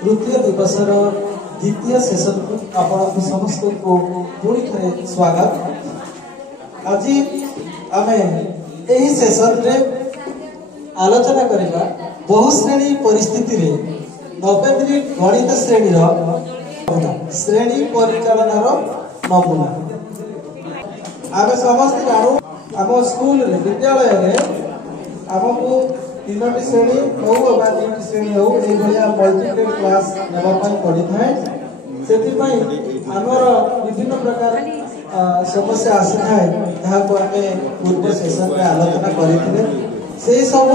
तृतीय दिवस द्वितीय सेशन को आपण समस्त को पुणी थे स्वागत। आज आम यही सेशन रे आलोचना करवा बहुश्रेणी परिस्थिति रे 90 मिनिट गणित श्रेणी परिचालनार नमूना। आम समस्त जानू आम स्कूल विद्यालय आमको 3टी श्रेणी हो 2टी श्रेणी हो मल्टीग्रेड क्लास नापी पड़ी थाए से आमर विभिन्न प्रकार समस्या आसी थाए जहाँ को आम पूर्व सेशन में आलोचना करते से सब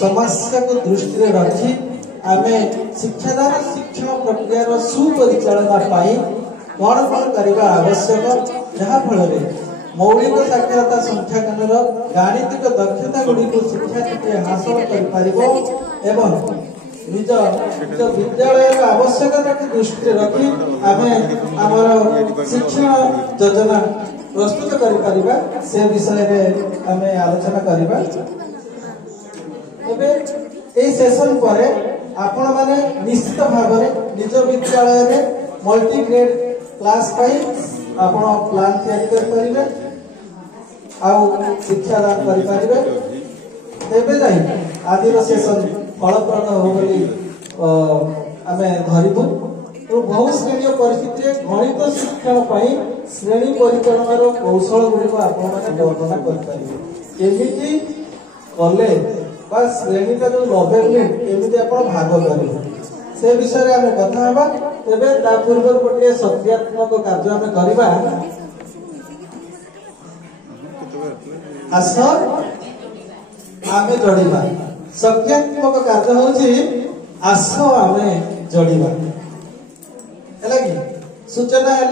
समस्या को दृष्टि रखी आम शिक्षादान शिक्षण प्रक्रिया सुपरिचालना कौन कौन करने आवश्यक जहाँ फल मौलिक साक्षरता संख्याकन गाणितिक दक्षता गुड़ी को शिक्षार्थी हासिल कर निज विद्यालय आवश्यकता को दृष्टि रखी आम आमर शिक्षण योजना प्रस्तुत कर से विषय आम आलोचना करवा। सेशन पर आपण माने निश्चित भाव निज विद्यालय में मल्टीग्रेड क्लास आपण प्लान तैयारी करें शिक्षादान करें तेबे जाई आज सेशन फलप्रद हो आम धरबू। तो बहुश्रेणी परिस्थिति गणित शिक्षण श्रेणी परिचालनार कौशल गुड़िक आपने वर्णना करें कले श्रेणी का जो 90 मिनिट केमी आप भाग करेंगे से विषय आम कथा हवा। तेबे ता पूर्व गोटे सत्यात्मक कार्य आम करवा आस आम जोड़ा सत्यात्मक कार्य हूँ आस आम जोड़ा है कि सूचना है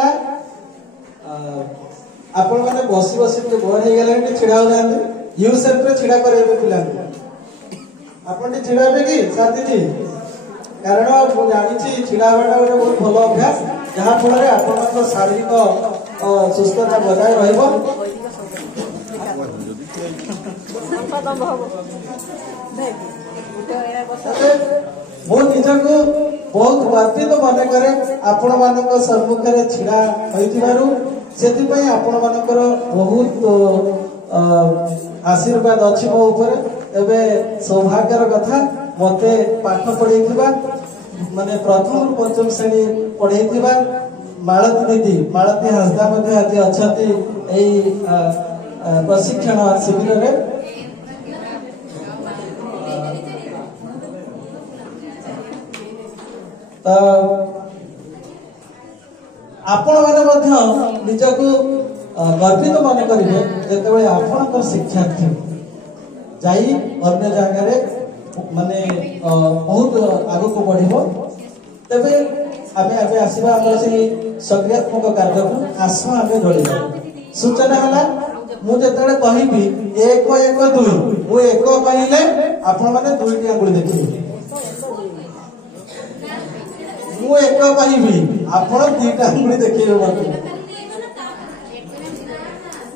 आपण मैंने बसी बसी बोर हो गले छिड़ा होना यू सेट रे छिड़ा करेंगे पिला आपन छिड़ा कि साथी जी कारण मु जानी छिड़ा हवा गोटे बहुत भल अभ्यास जहाँ फल आप शारीरिक सुस्थता बजाय रहा मो निजक बहुत गर्वित मन करे आपण मान सम्मुख में छिड़ा से आपण मानकर बहुत आशीर्वाद अच्छी मो एबे सौभाग्यर कथा मते पाठ पढ़े माने प्रथम पंचम श्रेणी पढ़े मालती दीदी मालती हासदा आज अच्छा प्रशिक्षण शिविर में आपण मैंने निजक गर्वित मन करेंगे जिते आपण शिक्षार्थी जाई अन्य जगह माने बहुत आगो को बढ़िबो। तबे आमे आबे आसीबा हमर से सक्रियात्मक कार्य को आस आमे जोड़िबा। सूचना हला मु जेतले कहिबी 1 1 2 मु 1 कहिले आपण माने 2 टी आंगुल देखिबे मु 1 कहिबी आपण 2 टा आंगुल देखिबे मते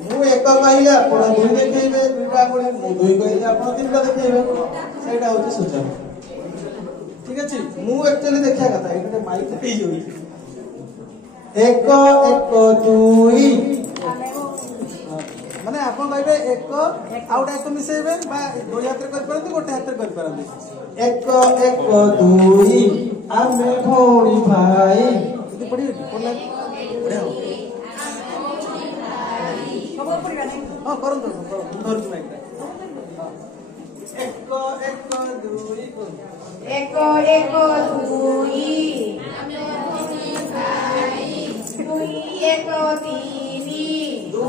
मु 1 कहिले आपण 2 देखिबे 2 टा आंगुल मु 2 कहिले आपण 3 टा देखिबे सेटा होची सूचना। ठीक अछि मु एक्चुअली देखिया कथा एटे माइक पे होई 1 1 2 माने आपण कहबे 1 आउट एक मिसेबे बा दो हाथ कर परंतु गोटे हाथ कर परंतु 1 1 2 आमे भोणी भाई इति पड़ी पड़ला बढ़िया हो खबर पड़ी गानी हां करन धर माइक 1 1 2 1 1 2 आमे भोणी भाई 2 1 3 2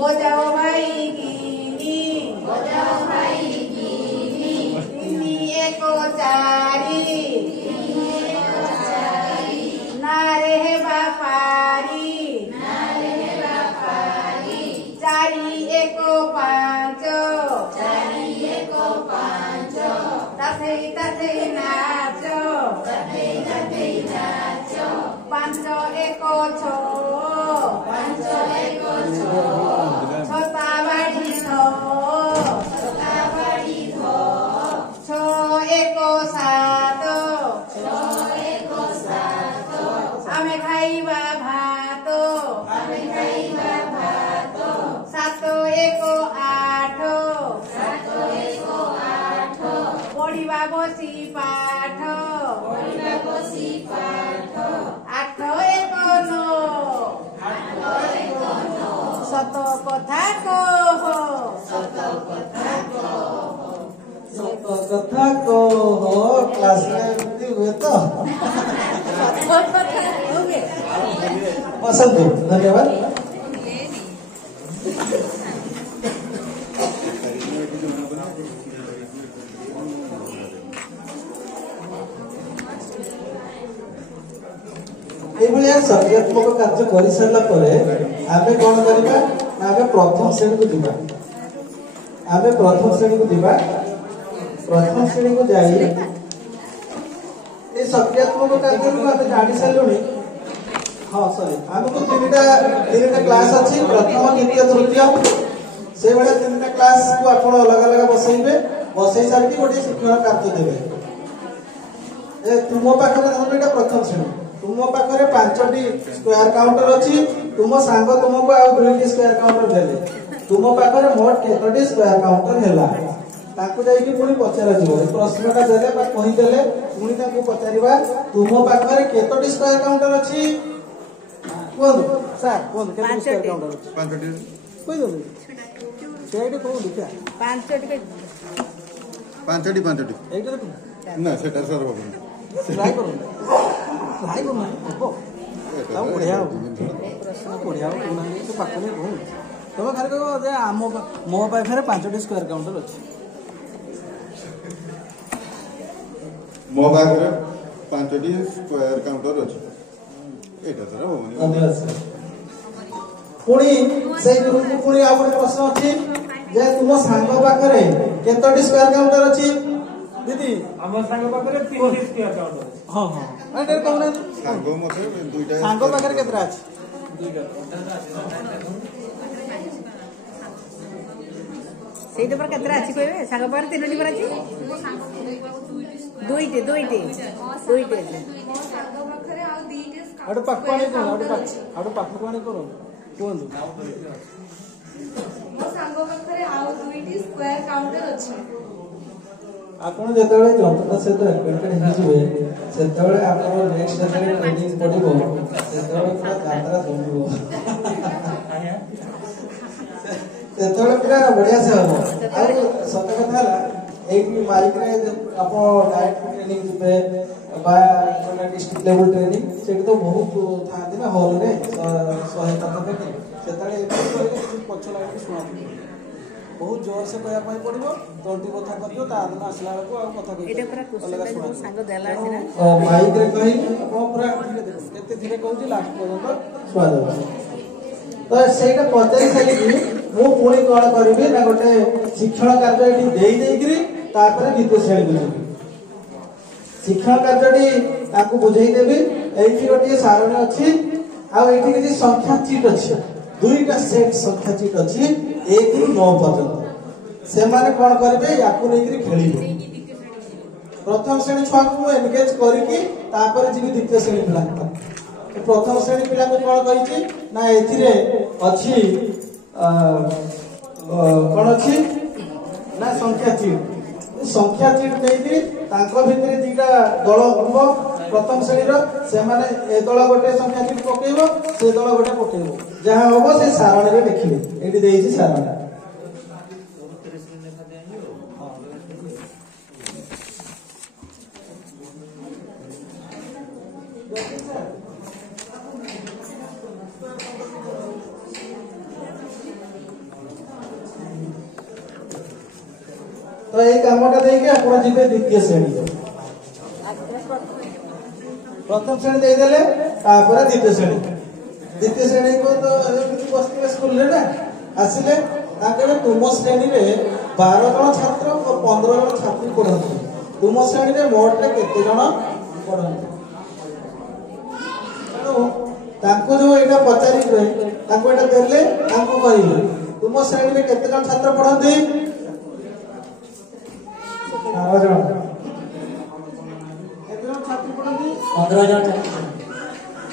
बजाओ भाई गिनी बजाओ भाई गिनी 3 1 4 नारे हे बापारी 4 1 5 ताथे ताथे नाच 5 1 6 छता बाड़ी धो 6 1 7 आठ एक नो सत कथा कह क्लास में हुए तो पसंद है। धन्यवाद। सक्रियात्मक कार्य कर सारा आम कौन करवा आम प्रथम श्रेणी को जीवा आम प्रथम श्रेणी को जीवा प्रथम श्रेणी को जाई ए सक्रियात्मक कार्य को आम जानी सारू। हाँ सॉरी आमको तीन क्लास अच्छी प्रथम द्वितीय तृतीय से भाया तीन क्लास को आप अलग अलग बसइबे बसई सारिकी गोटे शिक्षण कार्य देवे। तुम पाखे प्रथम श्रेणी तुम पाखे 5टी स्क्वायर काउंटर अच्छी तुम सांग तुमको आउ 2टी स्क्वायर काउंटर देले तुम पाखे मोट केतोटी स्क्वायर काउंटर हैला ताकू जाइकी पुणी पचरा जीवो प्रश्नटा देले बा कहि देले पुणी ताकू पचारिबा तुम पाखे केतोटी स्क्वायर काउंटर अच्छी कोन सर कोन केतोटी स्क्वायर काउंटर अच्छी 5टी कोइ दो सेडी को लिखा 5टी एटा ना सेटा सर हो ट्राई करो ट्राई करो हो ताऊ बढ़िया प्रश्न बढ़िया हो ना तो पाखो में हो तुम खाली कहो जे आम मो पाखरे 5टी स्क्वायर काउंटर अछि मो पाखरे 5टी स्क्वायर काउंटर अछि एटा सर हो धन्यवाद सर। पुणी से ग्रुप को पुणी आ गोटे प्रश्न अछि जे तुम सांग पाखरे केतोटी स्क्वायर काउंटर अछि दीदी हम सांग पाखरे 3टी स्क्वायर काउंटर। हां हां एटा कहना सांगो मते दुईटा सांगो पाखरे केतरा अछि सेई तो पर केतरा अछि कहबे सांग पाखरे 3टी पर अछि दुईटे अडो पक्वाणी करो अडो पक्वाणी करो कोन मो सांगो पाखरे आउ 2टी स्क्वायर काउंटर अछि आपण जेतबे जंत्र सहित एक्वेंटेड हिजिबे सेतबे आपण नेक्स्ट जेतबे ट्रेनिंग पडिबो सेतबे पूरा यात्रा जमिबो सेतबे पूरा बढ़िया से हो। आ सत कथा हला एठी माइक रे आपण डायरेक्ट ट्रेनिंग दिबे बा डिस्ट्रिक्ट लेवल ट्रेनिंग सेठी तो बहुत थांदी ना हॉल रे 100 तक सेतबे पछ लागे सुना बहुत जोर से कहया पई पड़िबो तोंटी कथा करियो ता आदमी असला को आ कथा कहियो एटा पूरा क्वेश्चन सांग देला अछि ना माइक रे कहि आपण पूरा धीरे देखो केते धीरे कहउची लास्ट पर्यंत स्वाद तो सेटा पचारि साली मु पुणी कोन करबी ना गोटे शिक्षण कार्य एठी देई देइकरी तापर द्वितीय श्रेणी को जेबी शिक्षण कार्यटी ताकू बुझाई देबी एठी गोटे सारणी अछि आ एठी किछि संख्या चीट अछि दुईटा सेट संख्या चीट अछि 1 रु 9 पर्यंत से माने कोन करबे याकू नेकरी खेलिबे प्रथम श्रेणी छुआ को एंगेज करिकी तापर जिबी द्वितीय श्रेणी पिला प्रथम श्रेणी पिला को कोन कहिछि ना एथिरे अछि कोन अछि ना संख्या चीट नेइकरी तांको भितरे दुईटा दल हबो प्रथम श्रेणी रो से माने ए दल गोटे संख्या चीट पकेइबो से दल गोटे पकेइबो जहां हबो से सारणी रे देखिबे एठी देइछि सारणी तो ये कामटा देके आपण जिते द्वितीय श्रेणी प्रथम श्रेणी दे देले तापर द्वितीय श्रेणी को तो बस्ती स्कूल रे ना आसिले ताके तुम श्रेणी रे 12 जन छात्र और 15 जन छात्री पढंती तुम श्रेणी रे मोट रे केते जन पढंती ताको जो एटा पचारि रे ताको एटा देले ताको कहिले तुम श्रेणी रे केते जन छात्र पढंती 12 जन केते जन छात्री पढंती 15 जन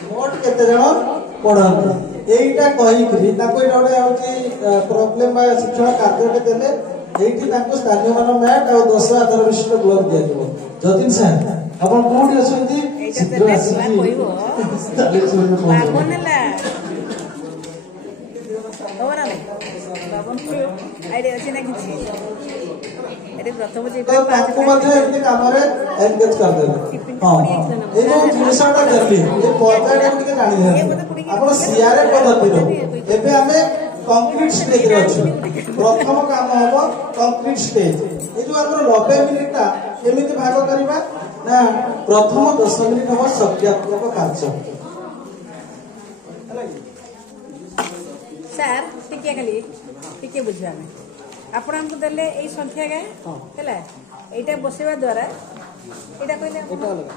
मोट केते जन पढंती एइटा कहि करी ताको एटा होची प्रॉब्लम बा शिक्षण कार्य के देले এইটি তাଙ୍କୁ ସ୍ଥାନୀୟ ମାନ ମ୍ୟାଟ୍ ଆଉ 10 ଆଧାର ବିଶିଷ୍ଟ ବ୍ଲକ ଦିଆଯିବ। ଯତୀନ ସାର୍ ଆପଣ କୋଉଠି ଅଛନ୍ତି? ଶୀଘ୍ର ଆସିକି ତାହେଲେ ଶୁଣିବେ ବାବନ ହେଲା ହବ ନା ନାଇଁ ବାବନ ଆଇଡିଆ ଅଛି ନା କିଛି ଏଠି ପ୍ରଥମ ତ ତାଙ୍କୁ ମଧ୍ୟ ଏମିତି କାମରେ ଏନଗେଜ କରିଦେବେ। ହଁ ଏଇ ଯୋଉ ଜିନିଷଟା ଦେଲି ଏ ପର୍ଯ୍ୟାୟଟା ଟିକେ ଜାଣିଥାନ୍ତି ଆପଣ ସିଆରେ ପଦ୍ଧତିର ଏବେ ଆମେ କଂକ୍ରିଟ ଷ୍ଟେଜରେ ଅଛୁ। ପ୍ରଥମ କାମ ହବ କଂକ୍ରିଟ ଷ୍ଟେଜ। ଏଇ ଯୋଉ ଆମର 90 ମିନିଟଟା କେମିତି ଭାଗ କରିବା ନା ପ୍ରଥମ 10 ମିନିଟ ହବ ସକ୍ରିୟାତ୍ମକ କାର୍ଯ୍ୟ। ସାର୍ ଟିକେ ଖାଲି ଟିକେ ବୁଝିବା ଆମେ ଆପଣ ଆମକୁ ଦେଲେ ଏଇ ସଂଖ୍ୟା ଗାଁ ହେଲା এইটা বসাইবা দ্বারা এটা কইলে এটা অলগা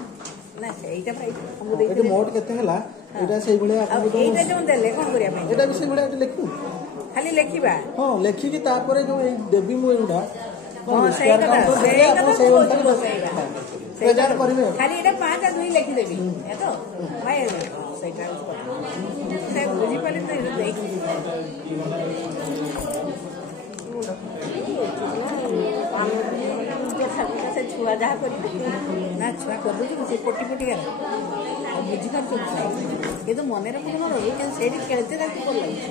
না এইটা ভাই আমକୁ এটা ଦେଇଥିଲେ মোট কেতে হলা এটা সেই ভলিয়া ଆଉ এইটা যেমন দেলে কোন করিয়া ପାଇଁ এটা সেই ভলিয়া লেখু খালি লেখিবা ହଁ ଲେଖିକି ତାପରେ ଯୋଉ ଏଇ ଦେବୀ ମୁଁ ଏଗୁଡା ହଁ ସେଇ କଥା ସେଇ ଅନୁସାରେ ବସାଇବା ସେଇଟା କରିବେ ଖାଲି এটা 5 আর 2 লেখি দেবি এতো ভাই ସେଇଟା ସେ ବୁଝି ପାରିଲେ ତ এটা ଦେଖି ସେ ଛୁଆ ଯାହା କରିବେ ନା ଛୁଆ କରିଦେଉଛି ସେ ପଟି ପଟି ଗଲା ଆଉ ବୁଝିପାରୁଛନ୍ତି କିନ୍ତୁ ମନେ ରଖୁନି ମୋର କିନ୍ତୁ ସେଇଠି ଖେଳିତେ ତାକୁ ଭଲ ଲାଗୁଛି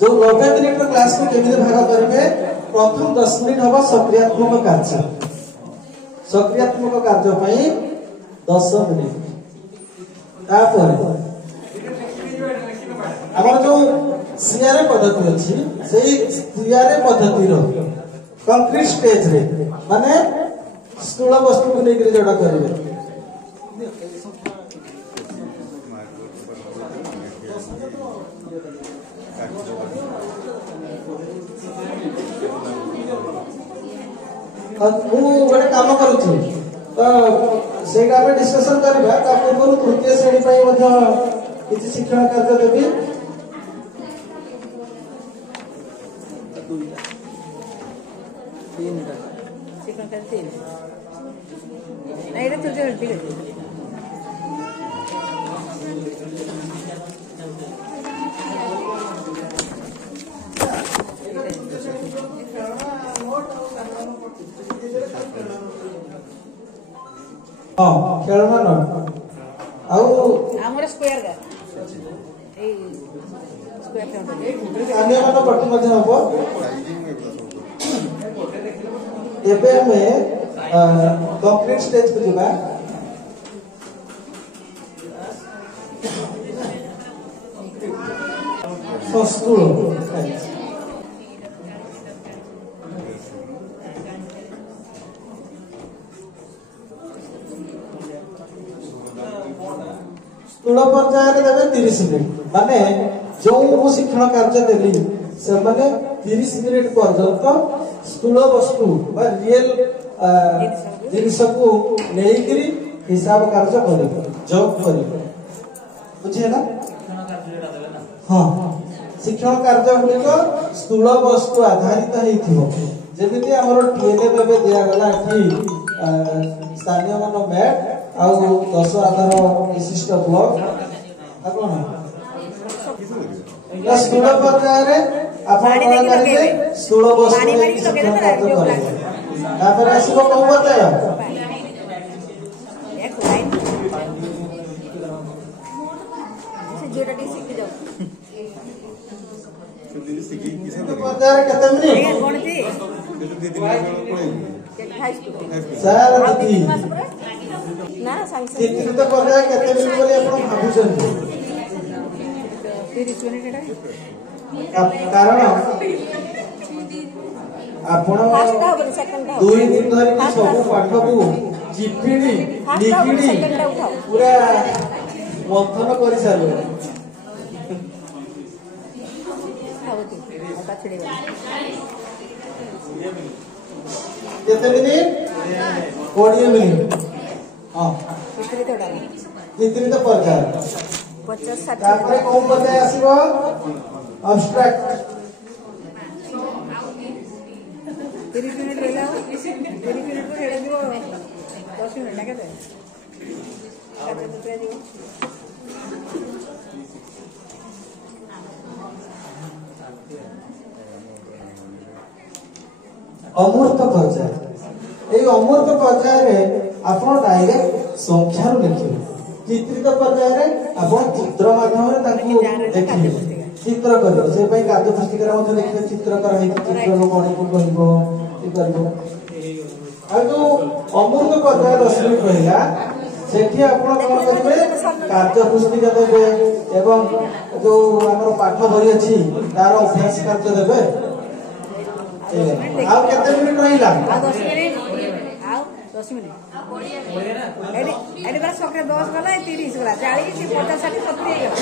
जो 90 मिनिट क्लास को केमिति भाग करिवे प्रथम 10 मिनिट हबा सक्रियात्मक कार्य सक्रियात्मक कार्य पई 10 मिनिट तापर हमर जो सीआरए पद्धति अछि सेही सीआरए पद्धति रो कंक्रीट स्टेज रे माने स्थूल वस्तु को लेकर जोड़ा करिवे ମୁଁ ଗୋଟେ କାମ କରୁଛି ତ ସେଇଟା ଆମେ ଡିସ୍କସନ କରିବା ତା ପୂର୍ବରୁ ତୃତୀୟ ଶ୍ରେଣୀ ପାଇଁ ମଧ୍ୟ କିଛି ଶିକ୍ଷଣ କାର୍ଯ୍ୟ ଦେବି ଶିକ୍ଷଣ କାର୍ଯ୍ୟ ଏଇଟା ତୃତୀୟ ଠିକ ଅଛି हाँ खेलना न आउ हमर स्क्वायर का ए स्क्वायर काउंट अन्य मान पट्टी मध्य हबो एबे हमें कंक्रीट स्टेज को जिबा सस्तुल स्थूल पर्याय देवे 30 मिनिट माने जो मु शिक्षण कार्य देली से माने 30 मिनिट पर्यंत स्थूल वस्तु बा रियल जिनिस को लेकरी हिसाब कार्य करिवे जॉब करिवे बुझे ना हां शिक्षण कार्य गुलिक स्थूल वस्तु आधारित हेथिबो जेमिति हमर टीएलएम बे दिया गला कि स्थानीय मान मैट आउ 10 आधार विशिष्ट ब्लॉक आपण स्थूल पर्याय रे आपण करिवे स्थूल वस्तु तापर आसीबो को पर्याय एक लाइन से जेटा टी सीख जाओ पर्याय केते मिनिट ए कोन जी सर दीदी ना सांग चित्रित पर्याय केते मिनिट बोली आपण भाबुछन 30 मिनिट कारण आपण फर्स्ट हाफ सेकंड हाफ 2 दिन धरि सब पाठ को चिपिडी लिखिडी पूरा मंथन करि सारो केते मिनिट 20 मिनिट हां चित्रित पर्याय 50 तापर कोन पर्याय आसीबो अब्स्ट्रैक्ट 30 मिनिट रहला 30 मिनिट को हेडा दियो 10 मिनिट ना केते अमूर्त पर्याय এই অমূর্ত পর্যায়ে ଆପଣ ডাইরেକ୍ଟ ସଂଖ୍ୟାରୁ ଲେଖିବେ ଚିତ୍ରିତ ପର୍ଯ୍ୟାୟରେ ଆପଣ ଚିତ୍ର ମାଧ୍ୟମରେ ତାକୁ ଦେଖିବେ ଚିତ୍ର କରିବ ସେ ପାଇଁ କାର୍ଯ୍ୟ ପୁସ୍ତିକାରେ ମଧ୍ୟ ଦେଖିବେ ଚିତ୍ର କରାହେଇଛି ଚିତ୍ରକୁ ଗଣିକୁ କହିବ କରିବ ଆଉ ଯୋଉ ଅମୂର୍ତ ପର୍ଯ୍ୟାୟ 10 ମିନିଟ୍ ରହିଲା ସେଠି ଆପଣ କଣ କରିବେ କାର୍ଯ୍ୟ ପୁସ୍ତିକା ଦେବେ ଏବଂ ଯୋଉ ଆମର ପାଠ ବହି ଅଛି ତାର ଅଭ୍ୟାସ କାର୍ଯ୍ୟ ଦେବେ ଆଉ କେତେ ମିନିଟ୍ ରହିଲା ଆଉ 10 ମିନିଟ୍ ଆଉ 10 ମିନିଟ୍ ଏଠି ବାସ୍ ସକାଳେ 10 ଗଲା 30 ଗଲା 40 50 60 70 ହେଇଗଲା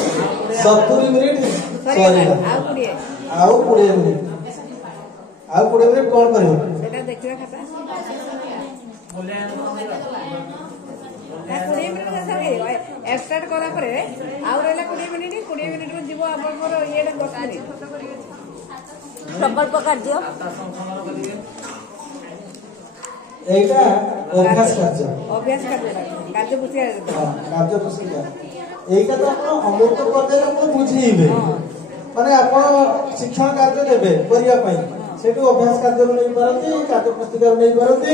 70 ମିନିଟ୍ ସରିଲା ଆଉ 20 ମିନିଟ୍ ଆଉ 20 ମିନିଟ୍ କଣ କରିବ ସେଟା ଦେଖିବା ଖାତା 20 ମିନିଟ୍ ଏକ୍ସଟ୍ରା କଲା ପରେ ଆଉ ରହିଲା 20 ମିନିଟ୍ ଯିବ ଆପଣଙ୍କର ଇଏଟା 10 ମିନିଟ୍ ପ୍ରକଳ୍ପ କାର୍ଯ୍ୟ এইটা অভ্যাস কার্য କାର୍ଯ୍ୟ ପୁସ୍ତିକା କାର୍ଯ୍ୟ ପୁସ୍ତିକା এইটা তো ଆପଣ ଅମୃତ ପର୍ଯ୍ୟାୟରେ ଆପଣ ବୁଝେଇବେ ମାନେ ଆପଣ ଶିକ୍ଷଣ କାର୍ଯ୍ୟ ଦେବେ କରିବା ପାଇଁ ସେଠୁ ଅଭ୍ୟାସ କାର୍ଯ୍ୟରୁ ନେଇପାରନ୍ତି କାର୍ଯ୍ୟ ପୁସ୍ତିକାରୁ ନେଇପାରନ୍ତି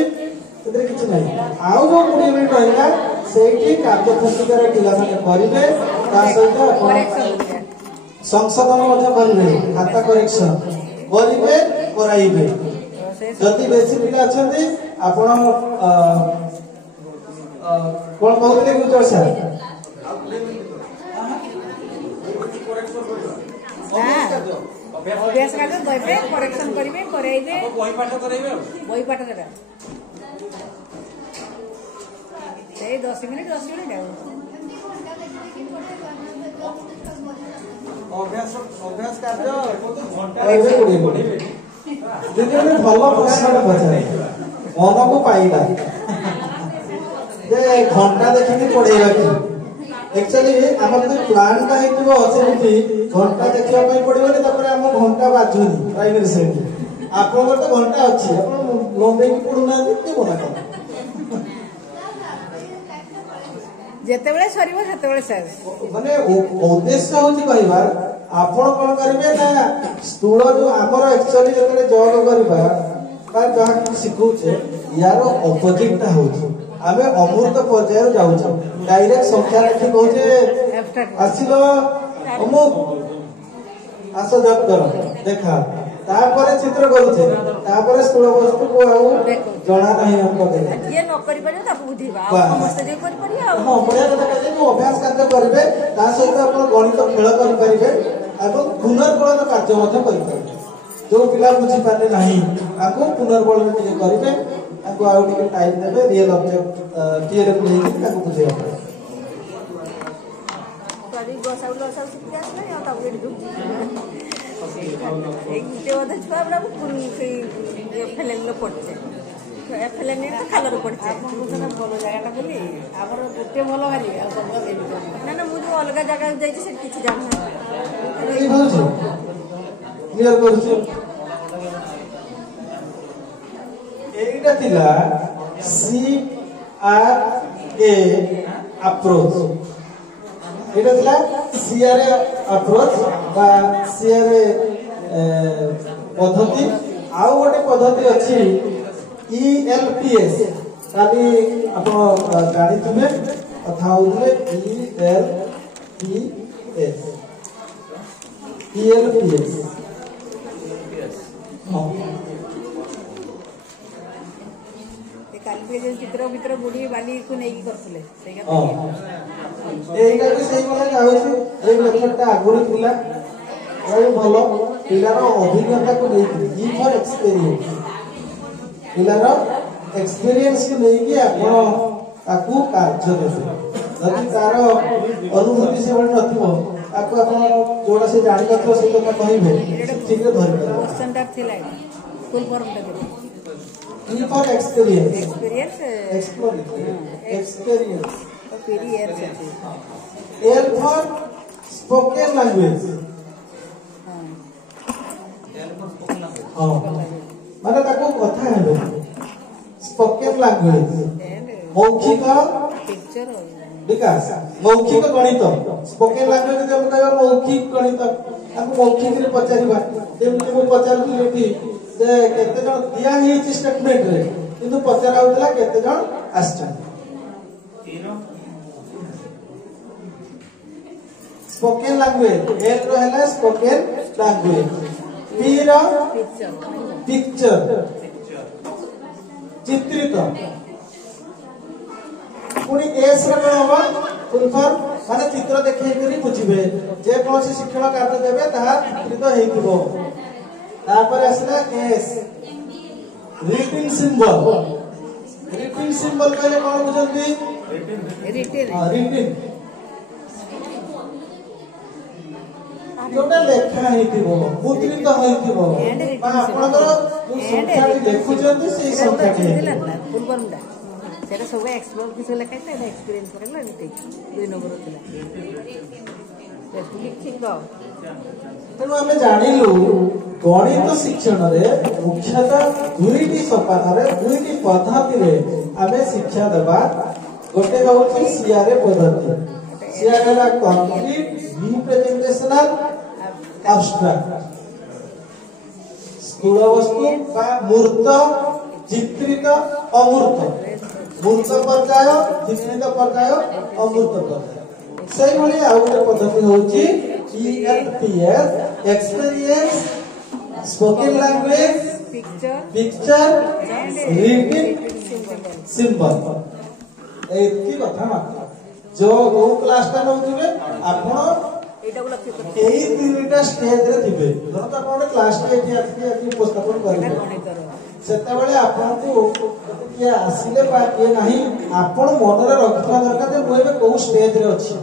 ସେଥିରେ କିଛି ନାହିଁ ଆଉ ଯୋଉ 20 ମିନିଟ୍ ରହିଲା ସେଇଠି କାର୍ଯ୍ୟ ପୁସ୍ତିକାରେ ପିଲାମାନେ କରିବେ ତା ସହିତ ଆପଣ ସଂଶୋଧନ ମଧ୍ୟ କରିବେ ଖାତା କରେକ୍ସନ କରିବେ କରାଇବେ ଯଦି ବେଶୀ ପିଲା ଅଛନ୍ତି ଆପଣ କଣ କହୁଥିଲେ ଗୁଜର ସାର୍ ଅଭ୍ୟାସ କାର୍ଯ୍ୟ ଦେବେ କରେକ୍ସନ କରିବେ କରାଇବେ ବହି ପାଠ କରାଇବେ ବହି ପାଠ ଦେବେ ସେଇ 10 ମିନିଟ୍ ଆଉ ଅଭ୍ୟାସ କାର୍ଯ୍ୟ ଯଦି ଗୋଟେ ଭଲ ପ୍ରଶ୍ନଟେ ପଚାରେ ମନକୁ ପାଇଲା ଯେ ଘଣ୍ଟା ଦେଖିକି ପଢେଇବା କି एक्चुअली ଆମର ଯଦି ପ୍ଲାନ୍ଟା ହେଇଥିବ ସେମିତି ଘଣ୍ଟା ଦେଖିବା ପାଇଁ ପଡିବନି ତାପରେ ଆମ ଘଣ୍ଟା ବାଜୁନି ପ୍ରାଇମେରୀ ସେମିତି ଆପଣଙ୍କର ତ ଘଣ୍ଟା ଅଛି ଆପଣ ଲମ୍ବେଇକି ପଡୁନାହାନ୍ତି କିଏ ମନା କଲେ ଯେତେବେଳେ ସରିବ ସେତେବେଳେ ଶେଷ ମାନେ ଉଦ୍ଦେଶ୍ୟ ହଉଛି କହିବା ଆପଣ କଣ କରିବେ ନା ସ୍ଥୂଳ ଯୋଉ ଆମର एक्चुअली ଯେତେବେଳେ ଯୋଗ କରିବା ବା ଯାହା କିଛି ଶିଖଉଛେ ୟାର ଅପୋଜିଟ ଟା ହଉଛି ଆମେ ଅମୃତ ପର୍ଯ୍ୟାୟରେ ଯାଉଛୁ डायरेक्ट संख्या लिखि कहूचे आसिलो अमुक आस जप कर देखा तापर चित्र करूचे तापर स्थूल वस्तु को आउ जणा नहीं हमको दे ये न करि परियो ताप बुझिबा आ समस्त जे करि परियो हां बढिया कथा कहले जो अभ्यास कार्य करिवे ता सहित आपण गणित खेल करि परिवे एवं पुनर्बलन कार्य ମଧ୍ୟ करि परिवे जो पिला बुझि पारे नहीं आको पुनर्बलन टिके करिवे आको आउ टिके टाइम देबे रियल ऑब्जेक्ट टीएल को लेके ताको बुझेबा ଖାଲରେ ପଡିଛେ ଭଲ ଜାଗାଟା ବୋଲି ଆମର ଗୋଟେ ଭଲ ଭାରି ଆଉ ନା ନା ମୁଁ ଯୋଉ ଅଲଗା ଜାଗାକୁ ଯାଇଛି ସେଠି କିଛି ଜାଣିନି এইটা ଥିଲା CRA approach এটা ଥିଲା CRA approach বা CRA পদ্ধতি ଆଉ ଗୋଟେ ପଦ୍ଧତି ଅଛି ELPS କାଲି ଆପଣ ଜାଣିଥିବେ କଥା ହଉଥିଲେ ELPS ଚିତ୍ର ଭିତରେ ବୁଢୀ ବାଲିକୁ ନେଇକି କରୁଥିଲେ এইটা ବି ସେଇଭଳିଆ ଯାଉଛି ଏଇ ମେଥଡଟା ଆଗରୁ ଥିଲା ଭଲ ପିଲାର ଅଭିଜ୍ଞତାକୁ ନେଇକି ଫର ଏକ୍ସପେରିଏନ୍ସ ପିଲାର ଏକ୍ସପେରିଏନ୍ସକୁ ନେଇକି ଆପଣ ତାକୁ କାର୍ଯ୍ୟ ଦେବେ ଯଦି ତାର ଅନୁଭୂତି ସେଭଳି ନଥିବ ତାକୁ ଆପଣ ଯୋଉଟା ସେ ଜାଣିନଥିବ ସେଇ କଥା କହିବେ ଠିକରେ ଧରିପାରିବେ for experience L for spoken language माने ताको कथा हेबे स्पोकन लैंग्वेज मौखिक विकास मौखिक गणित स्पोकन लैंग्वेज जब कहबा मौखिक गणित ताको मौखिक रे पचारिबा जेमति को पचारथि एठी जे केते जण दिया ही स्टेटमेंट रे किंतु पचरा होतला केते जण आछन स्पोकन लैंग्वेज एल रो हैला स्पोकन लैंग्वेज पी रो पिक्चर चित्रित पुणी एस रो कोन होबा फुल फॉर्म माने चित्र देखै करी बुझिबे जे कोनसी शिक्षण कार्य देबे ताहा चित्रित हेतिबो तापर आसला एस रीडिंग सिंबल कहले कोन बुझंती रीडिंग जोटा लेखा हेतिबो मुद्रित हेतिबो बा आपनकर संख्याटी देखुचंती से संख्याटी फुल फॉर्मटा सेटा सब एक्सप्लोर किस लेखा है ना एक्सपीरियंस करला ठीक 2 नंबर होतला ठीक बाव तेणु आम जानिलु गणित शिक्षण रे मुख्यतः दुईटी सोपान रे दुईटी पद्धति रे आमे शिक्षा देबा गोटे होउची सीआरए पद्धति सीआरए ला कंक्रीट रिप्रेजेंटेशनल एब्स्ट्रैक्ट स्थूल वस्तु बा मूर्त चित्रित अमूर्त मूर्त पर्याय चित्रित पर्याय अमूर्त पर्याय सेही भली आ गोटे पद्धति होउची ELPS experience spoken language picture reading symbol एती कथा मात्र जो दो क्लास टा नउथिबे आपण एई तीनटा स्टेज रे थिबे धर त आपण क्लास टा एठी आथि उपस्थापन करिबे सेता बेले आपण को किए आसिले बा किए नाही आपण मनरे रखिबा दरकार जे मु एबे को स्टेज रे अछि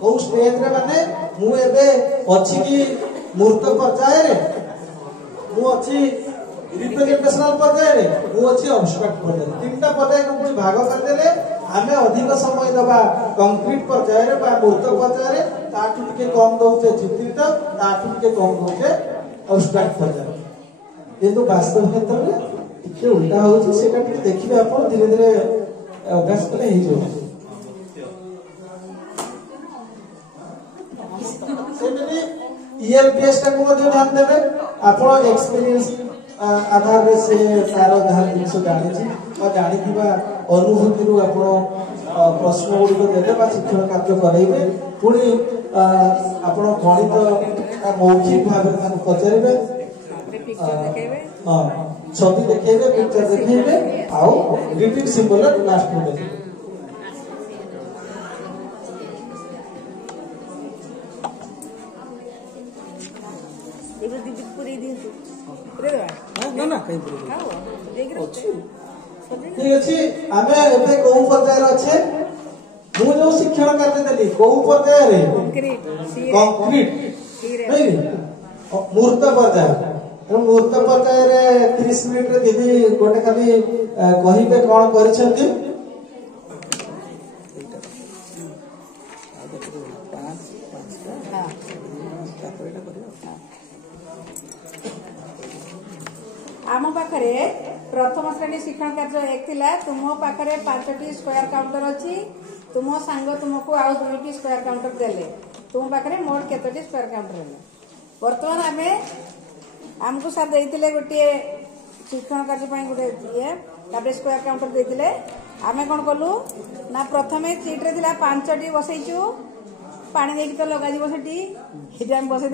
को स्टेज रे माने मु एबे अछि कि मूर्त पर्याय रे मु अछि रिप्रेजेंटेशनल पर्याय रे मु अछि अब्स्ट्रैक्ट पर्याय तीनटा पर्याय को पुनी भाग कर देले आमे अधिक समय दबा कंक्रीट पर्याय रे बा मूर्त पर्याय रे ताठु टिके कम दउचे चित्रित ताठु टिके कम दउचे अब्स्ट्रैक्ट पर्याय किंतु वास्तव क्षेत्र रे टिके उल्टा होउची सेटा टिके देखिबे आपण धीरे धीरे अभ्यास कले हे जो सेमनी ईएलपीएस टा को मध्ये ध्यान देबे आपण एक्सपीरियंस आधार रे से तार जहा जिंस जानि छी और जानि दिबा अनुभूति रु आपण प्रश्न गुडी देबे बा शिक्षण कार्य करैबे पुनी आपण गणित मौखिक भाबे मान पचारिबे हां छवि देखेबे पिक्चर देखेबे आउ रीडिंग सिंबल लास्ट में देबे एबे दीदी पूरी दिन पूरे देबा ना ना कहीं पूरी हां देख रे ठीक अछि आमे एबे को पर्याय अछि मु जो शिक्षण करते देली को पर्याय रे कंक्रीट नहीं मूर्त पर्याय मूर्त पर्याय रे 30 मिनिट रे दीदी गोटे खाली कहिबे कोन करिसंती आम पाखरे प्रथम श्रेणी शिक्षण कार्य एक थिला तुम पाखरे 5टी स्क्वायर काउंटर अछि तुम सांग तुमको आउ 2टी स्क्वायर काउंटर देले तुम पाखरे मोर केतोटी स्क्वायर काउंटर हेले वर्तमान आमे हमको सर देइतिले गोटे शिक्षण कार्य पय गोटे ये ताबे स्क्वायर काउंटर देइतिले आमे कोन कलु ना प्रथमे सीट रे थिला 5टी बसैचु पानी देकी तो लगा जीवो सेठी हिटा हम बसै